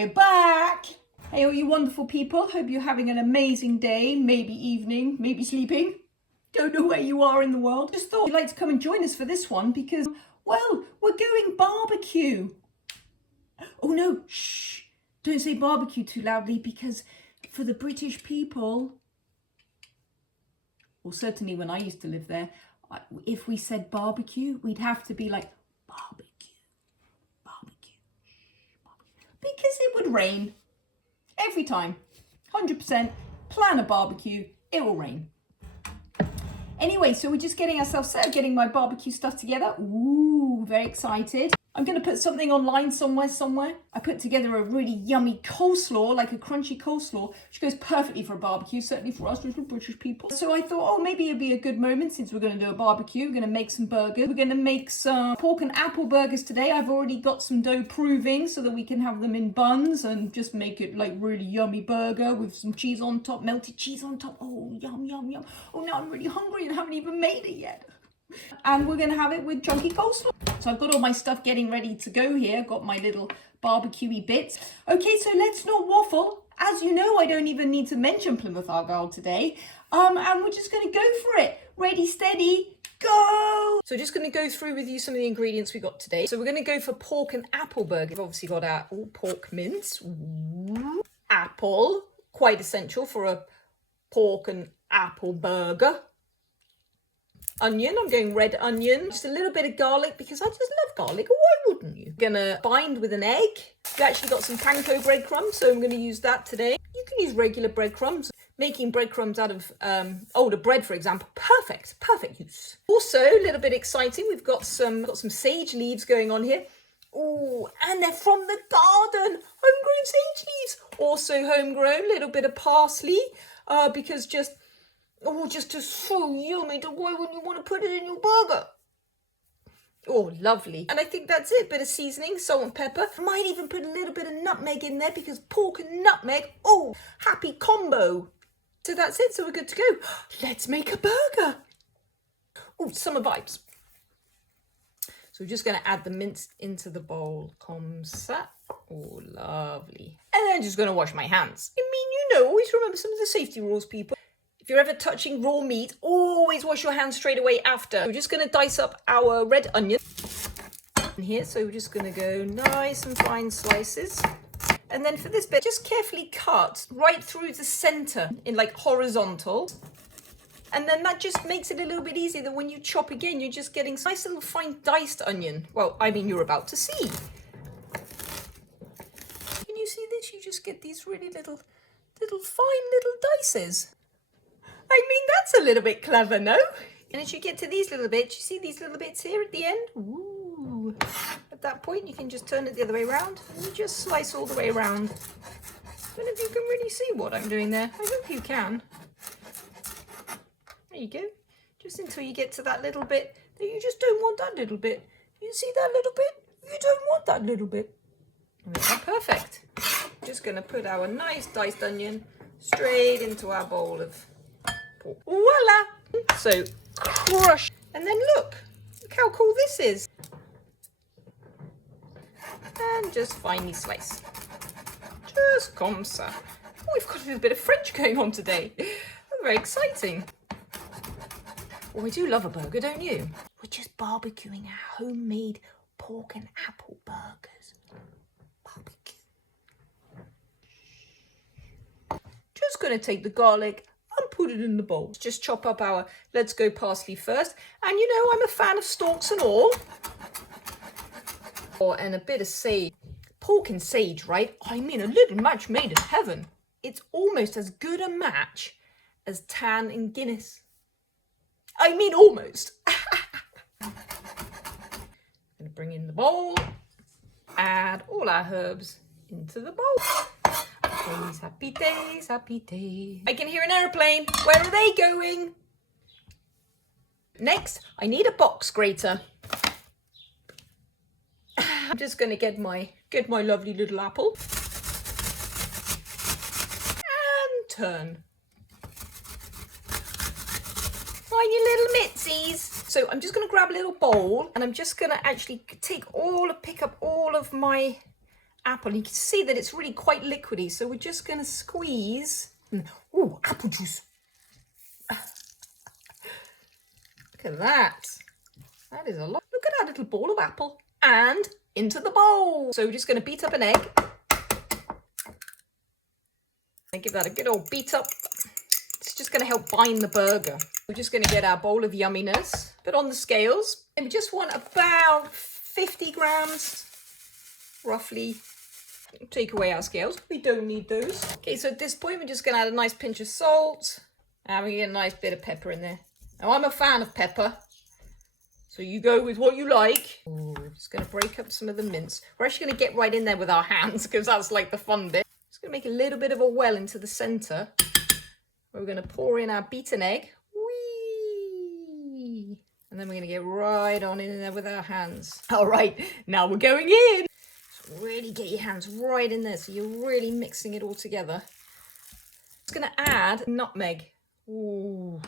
We're back! Hey all you wonderful people, hope you're having an amazing day, maybe evening, maybe sleeping. Don't know where you are in the world. Just thought you'd like to come and join us for this one because, well, we're going barbecue. Oh no, shh, don't say barbecue too loudly because for the British people, well certainly when I used to live there, if we said barbecue, we'd have to be like, barbecue. Because it would rain every time. 100%. Plan a barbecue, it will rain. Anyway, so we're just getting ourselves set up, getting my barbecue stuff together. Ooh, very excited. I'm going to put something online somewhere. I put together a really yummy coleslaw, like a crunchy coleslaw, which goes perfectly for a barbecue, certainly for us little British people. So I thought, oh, maybe it'd be a good moment since we're going to do a barbecue. We're going to make some burgers. We're going to make some pork and apple burgers today. I've already got some dough proving so that we can have them in buns and just make it like really yummy burger with some cheese on top, melted cheese on top. Oh, yum, yum, yum. Oh, now I'm really hungry and haven't even made it yet. And we're going to have it with chunky coleslaw. So I've got all my stuff getting ready to go here. I've got my little barbecue-y bits. Okay, so let's not waffle. As you know, I don't even need to mention Plymouth Argyle today. And we're just going to go for it. Ready, steady, go! So just going to go through with you some of the ingredients we got today. So we're going to go for pork and apple burger. We've obviously got our pork mince. Ooh, apple, quite essential for a pork and apple burger. Onion, I'm going red onion, just a little bit of garlic because I just love garlic. Why wouldn't you? Gonna bind with an egg. We've actually got some panko breadcrumbs, so I'm going to use that today. You can use regular breadcrumbs. Making breadcrumbs out of older bread, for example, perfect use. Also, a little bit exciting, we've got some sage leaves going on here. Oh, and they're from the garden. Homegrown sage leaves. Also homegrown, little bit of parsley, because just so yummy. Why wouldn't you want to put it in your burger? Oh, lovely. And I think that's it. Bit of seasoning, salt and pepper. Might even put a little bit of nutmeg in there because pork and nutmeg, oh, happy combo. So that's it. So we're good to go. Let's make a burger. Oh, summer vibes. So we're just going to add the mince into the bowl. Comme ça. Oh, lovely. And then I'm just going to wash my hands. I mean, you know, always remember some of the safety rules, people. If you're ever touching raw meat, always wash your hands straight away after. We're just going to dice up our red onion in here. So we're just going to go nice and fine slices. And then for this bit, just carefully cut right through the center in like horizontal. And then that just makes it a little bit easier that when you chop again, you're just getting nice little fine diced onion. Well, I mean, you're about to see. Can you see this? You just get these really little fine little dices. I mean, that's a little bit clever, no? And as you get to these little bits, you see these little bits here at the end? Ooh. At that point, you can just turn it the other way around and you just slice all the way around. Don't know if you can really see what I'm doing there. I hope you can. There you go. Just until you get to that little bit that you just don't want that little bit. You see that little bit? You don't want that little bit. Perfect. Just going to put our nice diced onion straight into our bowl of pork. Voila! So crush. And then look how cool this is. And just finely slice. Just comme ça. Oh, we've got a little bit of French going on today. Very exciting. Oh, I do love a burger, don't you? We're just barbecuing our homemade pork and apple burgers. Barbecue. Just going to take the garlic and put it in the bowl. Just chop up our let's go parsley first. And you know, I'm a fan of stalks and all. Oh, and a bit of sage. Pork and sage, right? I mean, a little match made in heaven. It's almost as good a match as tan and Guinness. I mean, almost. I'm going to bring in the bowl. Add all our herbs into the bowl. Days, happy days, happy days. I can hear an aeroplane. Where are they going? Next, I need a box grater. I'm just going to get my lovely little apple. And turn. Tiny little mitsies. So I'm just going to grab a little bowl and I'm just going to actually pick up all of my apple. You can see that it's really quite liquidy. So we're just going to squeeze. Oh, apple juice. Look at that. That is a lot. Look at that little ball of apple. And into the bowl. So we're just going to beat up an egg. And give that a good old beat up. It's just going to help bind the burger. We're just going to get our bowl of yumminess. Put on the scales. And we just want about 50 grams, roughly. Take away our scales. We don't need those. Okay, so at this point, we're just going to add a nice pinch of salt. And we get a nice bit of pepper in there. Now, I'm a fan of pepper. So you go with what you like. Ooh, just going to break up some of the mince. We're actually going to get right in there with our hands because that's like the fun bit. Just going to make a little bit of a well into the center. We're going to pour in our beaten egg. Whee! And then we're going to get right on in there with our hands. All right, now we're going in. So really get your hands right in there so you're really mixing it all together. Just going to add nutmeg. Ooh.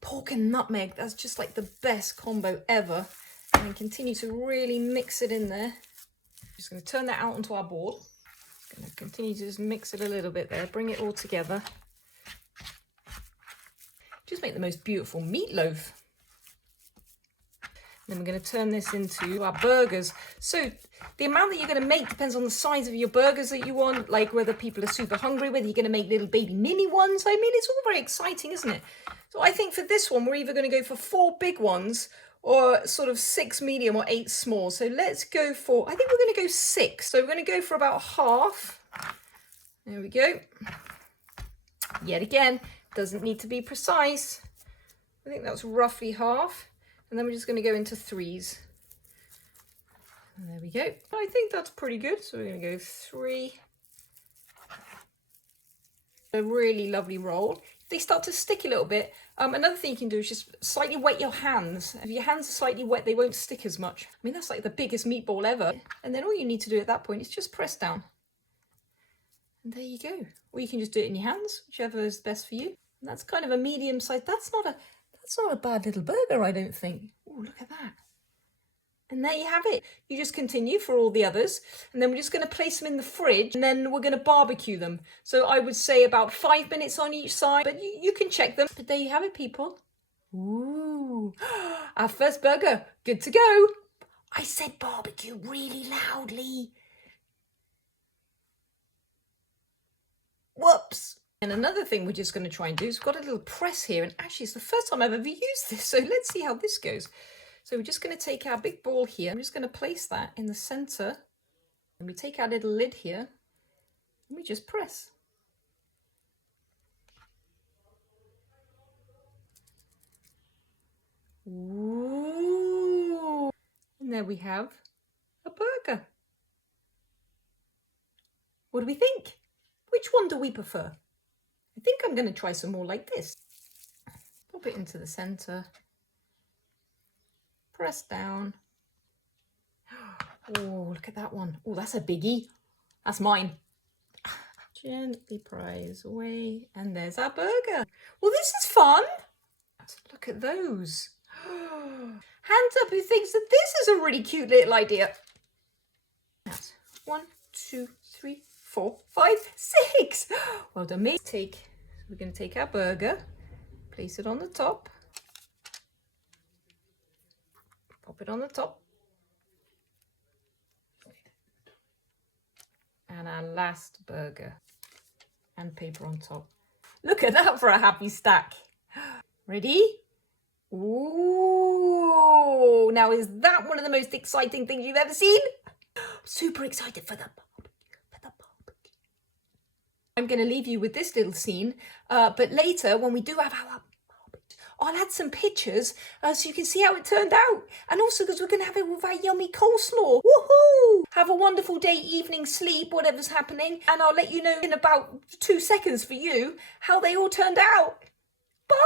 Pork and nutmeg, that's just like the best combo ever. And then continue to really mix it in there. Just going to turn that out onto our board. Going to continue to just mix it a little bit there, bring it all together. Just make the most beautiful meatloaf. Then we're going to turn this into our burgers. So the amount that you're going to make depends on the size of your burgers that you want, like whether people are super hungry, whether you're going to make little baby mini ones. I mean, it's all very exciting, isn't it? So I think for this one, we're either going to go for 4 big ones or sort of 6 medium or 8 small. So let's go for, I think we're going to go 6. So we're going to go for about half. There we go. Yet again, doesn't need to be precise. I think that's roughly half. And then we're just going to go into 3s. And there we go. I think that's pretty good. So we're going to go 3. A really lovely roll. They start to stick a little bit. Another thing you can do is just slightly wet your hands. If your hands are slightly wet, they won't stick as much. I mean, that's like the biggest meatball ever. And then all you need to do at that point is just press down. And there you go. Or you can just do it in your hands, whichever is best for you. And that's kind of a medium size. That's not a bad little burger, I don't think. Oh, look at that. And there you have it. You just continue for all the others. And then we're just going to place them in the fridge. And then we're going to barbecue them. So I would say about 5 minutes on each side. But you can check them. But there you have it, people. Ooh. Our first burger. Good to go. I said barbecue really loudly. Whoops. And another thing we're just going to try and do is we've got a little press here. And actually, it's the first time I've ever used this. So let's see how this goes. So we're just going to take our big ball here. I'm just going to place that in the center. And we take our little lid here. And we just press. Ooh. And there we have a burger. What do we think? Which one do we prefer? I think I'm going to try some more like this. Pop it into the center. Press down. Oh, look at that one. Oh, that's a biggie. That's mine. Gently prise away. And there's our burger. Well, this is fun. Look at those. Hands up who thinks that this is a really cute little idea. 1, 2, 3, 4, 5, 6. Well done, me. We're going to take our burger, place it on the top. Pop it on the top. And our last burger. And paper on top. Look at that for a happy stack. Ready? Ooh! Now, is that one of the most exciting things you've ever seen? I'm super excited for the barbecue. I'm going to leave you with this little scene. But later, when we do have our I'll add some pictures so you can see how it turned out. And also because we're going to have it with our yummy coleslaw. Woohoo! Have a wonderful day, evening, sleep, whatever's happening. And I'll let you know in about 2 seconds for you how they all turned out. Bye!